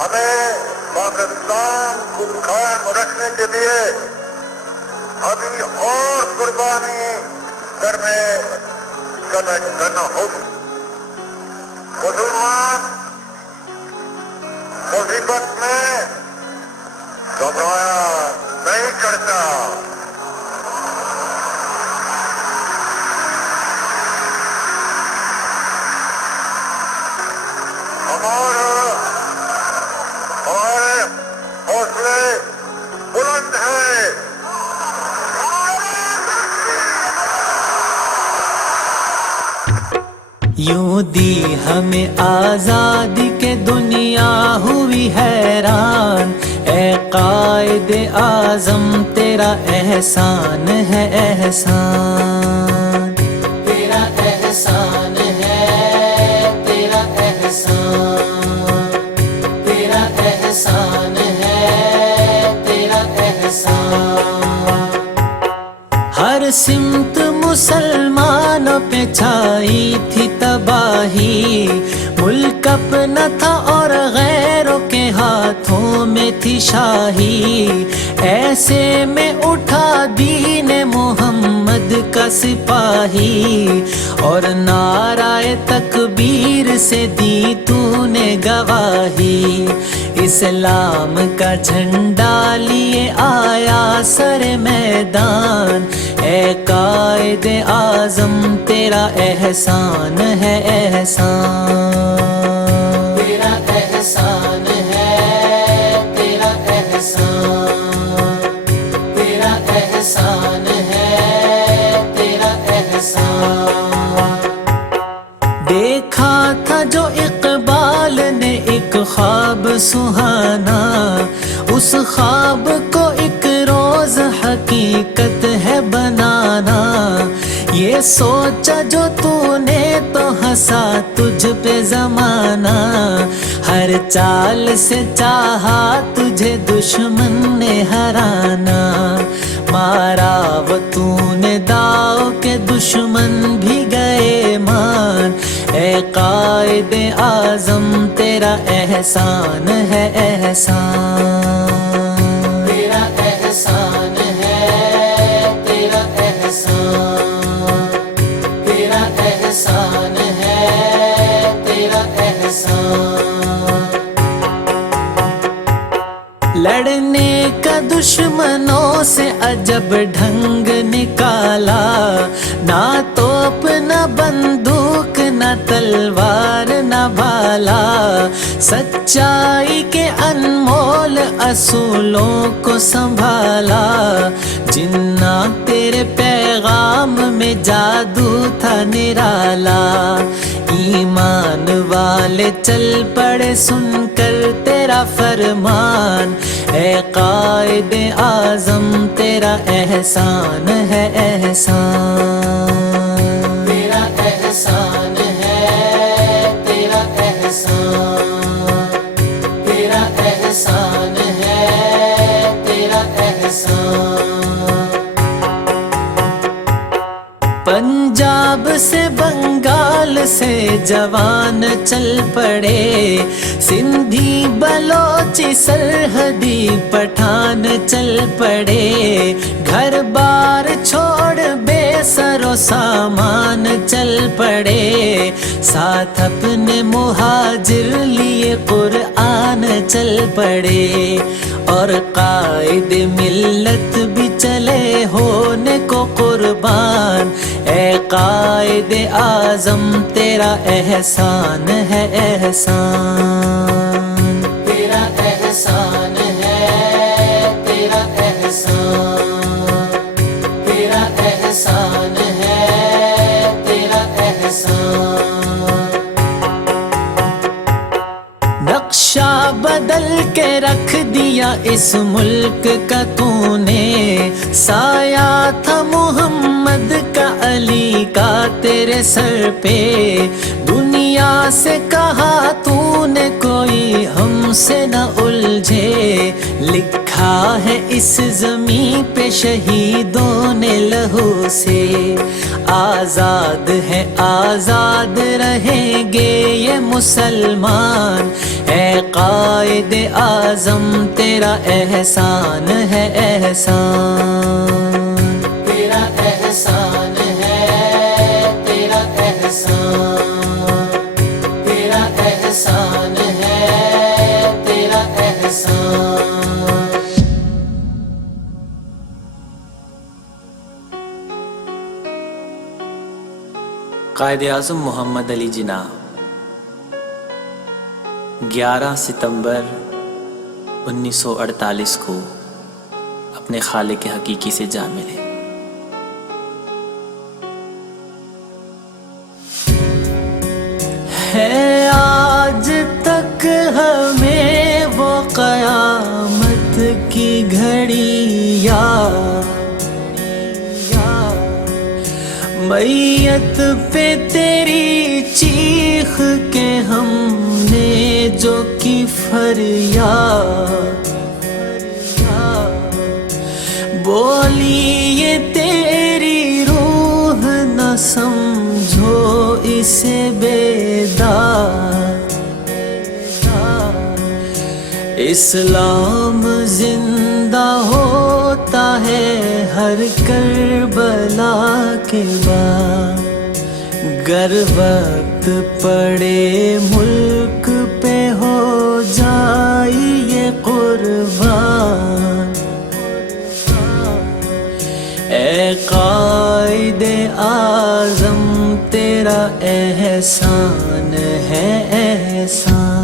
ہمیں پاکستان کو قائم رکھنے کے لیے ابھی اور قربانی کرنا ہوگی. مسلمان مصیبت میں گھبرایا نہیں کرتا. ہمارے حوصلے بلند ہیں. یوں دی ہمیں آزادی کے دنیا ہوئی حیران. اے قائد اعظم تیرا احسان ہے احسان، تیرا احسان ہے، تیرا احسان، تیرا احسان ہے، تیرا احسان. ہر سمت مسلمانوں پہ چھائی تھی تباہی، ملک اپنا تھا اور غیروں کے ہاتھوں میں تھی شاہی. ایسے میں اٹھا دین محمد کا سپاہی، اور نعرہ تکبیر سے دی تو نے گواہی. اسلام کا جھنڈا لیے آیا سر میدان. اے قائد اعظم تیرا احسان ہے احسان، تیرا احسان ہے، تیرا احسان، تیرا احسان ہے، تیرا احسان. دیکھا تھا جو اقبال نے ایک خواب سہانا، اس خواب کو ایک روز حقیقت ہے بنانا. یہ سوچا جو تو نے تو ہنسا تجھ پہ زمانہ. ہر چال سے چاہا تجھے دشمن نے ہرانا. مارا وہ تو نے داؤ کے دشمن بھی گئے مان. اے قائد اعظم تیرا احسان ہے احسان، تیرا احسان ہے، تیرا احسان، تیرا احسان ہے، تیرا احسان. لڑنے کا دشمنوں سے عجب ڈھنگ نکالا، نہ توپ نہ بندوق نہ تلوار نہ بھالا. سچائی کے انمول اصولوں کو سنبھالا. جنہ تیرے پیغام میں جادو تھا نرالا. ایمان والے چل پڑے سن کر تیرا فرمان. اے قائد اعظم تیرا احسان ہے احسان، تیرا احسان ہے، تیرا احسان، تیرا احسان ہے، تیرا احسان. پنجاب سے بنگال سے جوان چل پڑے، سندھی بلوچی سرحدی پٹھان چل پڑے. گھر بار چھوڑ بے سر و سامان چل پڑے. ساتھ اپنے مہاجر لیے قرآن چل پڑے. اور قائد ملت بھی چلے ہونے کو قربان. اے قائد اعظم تیرا احسان ہے احسان، تیرا احسان ہے، تیرا احسان، تیرا احسان ہے، تیرا احسان. نقشہ بدل کے رکھ دیا اس ملک کا تو نے. سایہ تھا محمد کا علی کا تیرے سر پہ. دنیا سے کہا تو نے کوئی ہم سے نہ الجھے. لکھا ہے اس زمین پہ شہیدوں نے لہو سے، آزاد ہے آزاد رہیں گے یہ مسلمان، اے قائد اعظم تیرا احسان ہے احسان، تیرا احسان ہے، تیرا احسان، تیرا احسان ہے، تیرا احسان۔ قائد اعظم محمد علی جناح 11 ستمبر 1948 کو اپنے خالق حقیقی سے جا ملے۔ ہے آج تک ہمیں وہ قیامت کی گھڑی یاد، میت پہ تیری چیخ کے ہم نے جو کی فریاد، بولی یہ تیری روح نہ سمجھو اسے بیدار، اسلام زندہ ہوتا ہے ہر کربلا کے بعد، گر وقت پڑے ملک پہ ہو جائیے قربان، اے قائد اعظم تیرا احسان ہے احسان۔